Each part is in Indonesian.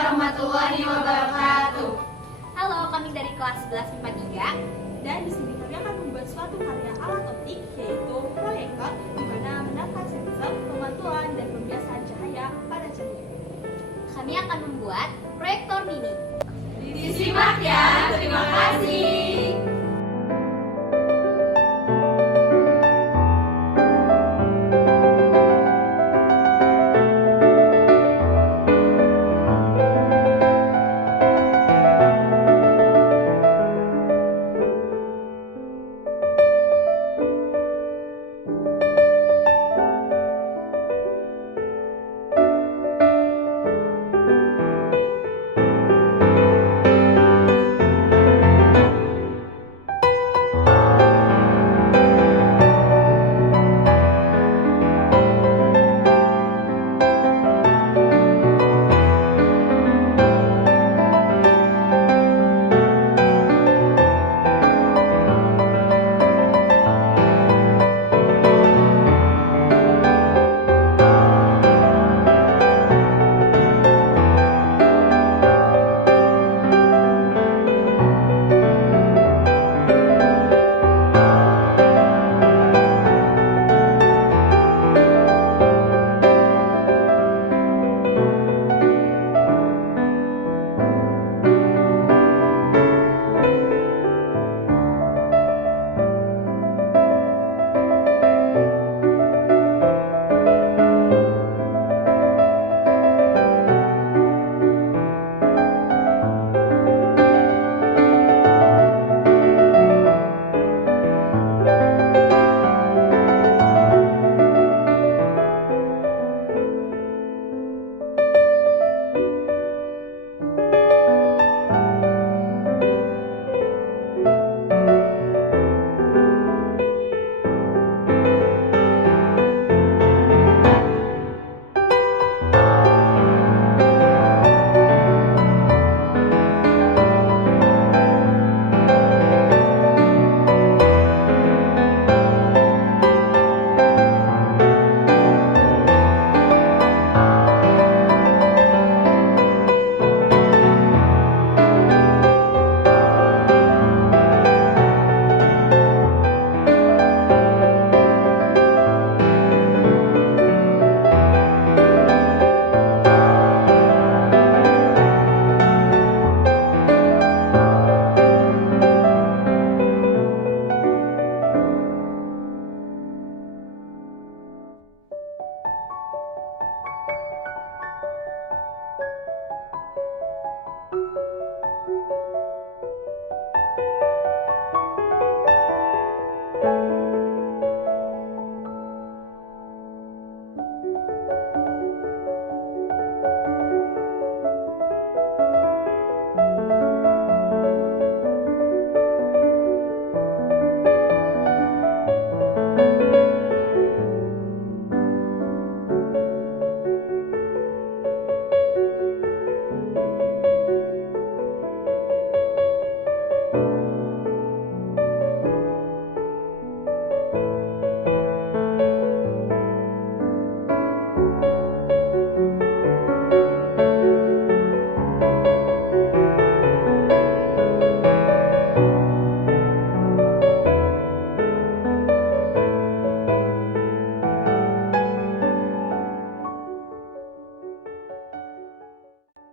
warahmatullahi wabarakatuh. Halo, kami dari kelas 11 IPA 3. Dan di sini kami akan membuat suatu karya alat optik, yaitu proyektor, di mana mendapat sensor, pemantauan, dan pembiasaan cahaya pada cermin. Kami akan membuat proyektor mini. Disimak ya, terima kasih.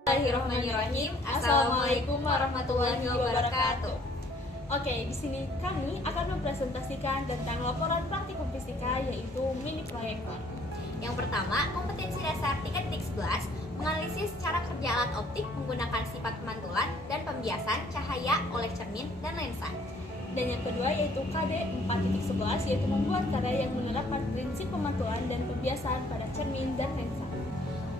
Bismillahirrahmanirrahim. Assalamualaikum warahmatullahi wabarakatuh. Oke, di sini kami akan mempresentasikan tentang laporan praktikum fisika, yaitu mini proyektor. Yang pertama, kompetensi dasar 3.11, menganalisis cara kerja alat optik menggunakan sifat pemantulan dan pembiasan cahaya oleh cermin dan lensa. Dan yang kedua yaitu KD 4.11, yaitu membuat karya yang menerapkan prinsip pemantulan dan pembiasaan pada cermin dan lensa.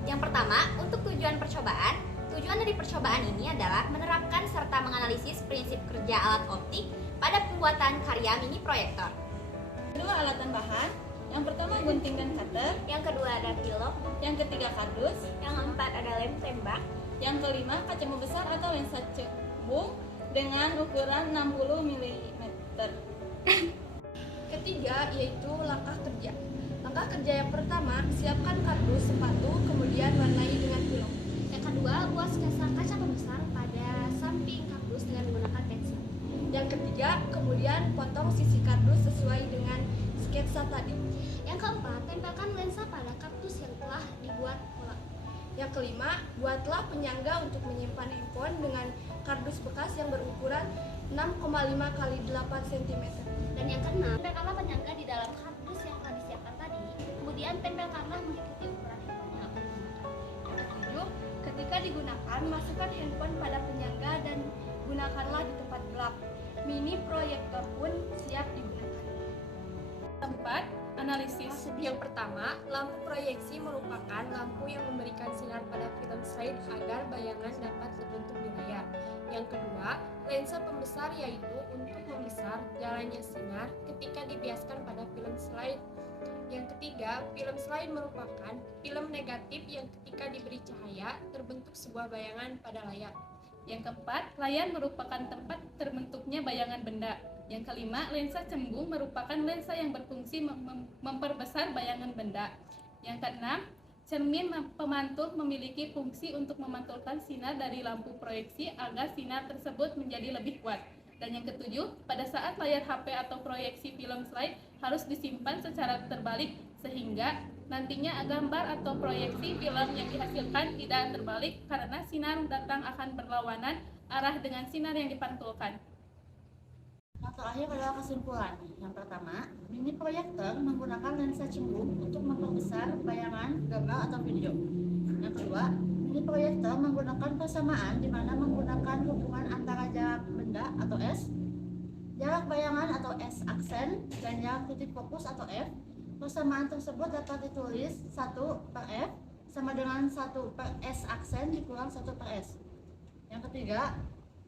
Yang pertama, untuk tujuan percobaan. Tujuan dari percobaan ini adalah menerapkan serta menganalisis prinsip kerja alat optik pada pembuatan karya mini proyektor. Kedua, alatan bahan. Yang pertama gunting dan cutter. Yang kedua ada pilok. Yang ketiga kardus. Yang keempat ada lem tembak. Yang kelima kaca membesar atau lensa cembung dengan ukuran 60 mm. Ketiga yaitu langkah kerja. Langkah kerja yang pertama, siapkan kardus sepatu, kemudian warnai dengan pilok. Yang kedua, buat kaca pembesar pada samping kardus dengan menggunakan pensil. Yang ketiga, kemudian potong sisi kardus sesuai dengan sketsa tadi. Yang keempat, tempelkan lensa pada kardus yang telah dibuat pola. Yang kelima, buatlah penyangga untuk menyimpan handphone dengan kardus bekas yang berukuran 6,5 x 8 cm. Dan yang keenam, tempelkanlah penyangga di dalam kardus yang telah disiapkan tadi. Kemudian tempelkanlah mengikuti ukuran handphonenya. Yang ketujuh, ketika digunakan, masukkan handphone pada penyangga dan gunakanlah di tempat gelap. Mini proyektor pun siap digunakan. Tempat analisis. Yang pertama, lampu proyeksi merupakan lampu yang memberikan sinar pada film slide agar bayangan dapat terbentuk di layar. Yang kedua, lensa pembesar yaitu untuk membesar jalannya sinar ketika dibiaskan pada film slide. Yang ketiga, film slide merupakan film negatif yang ketika diberi cahaya terbentuk sebuah bayangan pada layar. Yang keempat, layar merupakan tempat terbentuknya bayangan benda. Yang kelima, lensa cembung merupakan lensa yang berfungsi memperbesar bayangan benda. Yang keenam, cermin pemantul memiliki fungsi untuk memantulkan sinar dari lampu proyeksi agar sinar tersebut menjadi lebih kuat. Dan yang ketujuh, pada saat layar HP atau proyeksi film slide harus disimpan secara terbalik sehingga nantinya gambar atau proyeksi film yang dihasilkan tidak terbalik karena sinar datang akan berlawanan arah dengan sinar yang dipantulkan. Yang terakhir adalah kesimpulan. Yang pertama, mini proyektor menggunakan lensa cembung untuk memperbesar bayangan, gambar, atau video. Yang kedua, mini proyektor menggunakan persamaan di mana menggunakan hubungan antara jarak benda atau S, jarak bayangan atau S aksen, dan jarak titik fokus atau F. Persamaan tersebut dapat ditulis 1/F sama dengan 1/S aksen dikurang 1/S. Yang ketiga,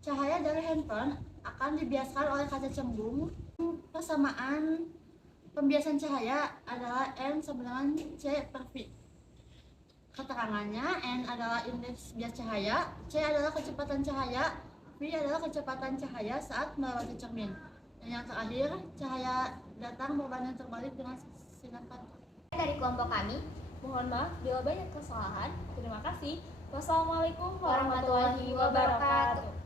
cahaya dari handphone akan dibiaskan oleh kaca cembung. Persamaan pembiasan cahaya adalah N sama dengan C/V. Keterangannya, N adalah indeks bias cahaya, C adalah kecepatan cahaya, V adalah kecepatan cahaya saat melewati cermin. Dan yang terakhir, cahaya datang berbanding terbalik dengan sinar pantul. Dari kelompok kami, Mohon maaf bila banyak kesalahan. Terima kasih. Wassalamualaikum warahmatullahi wabarakatuh.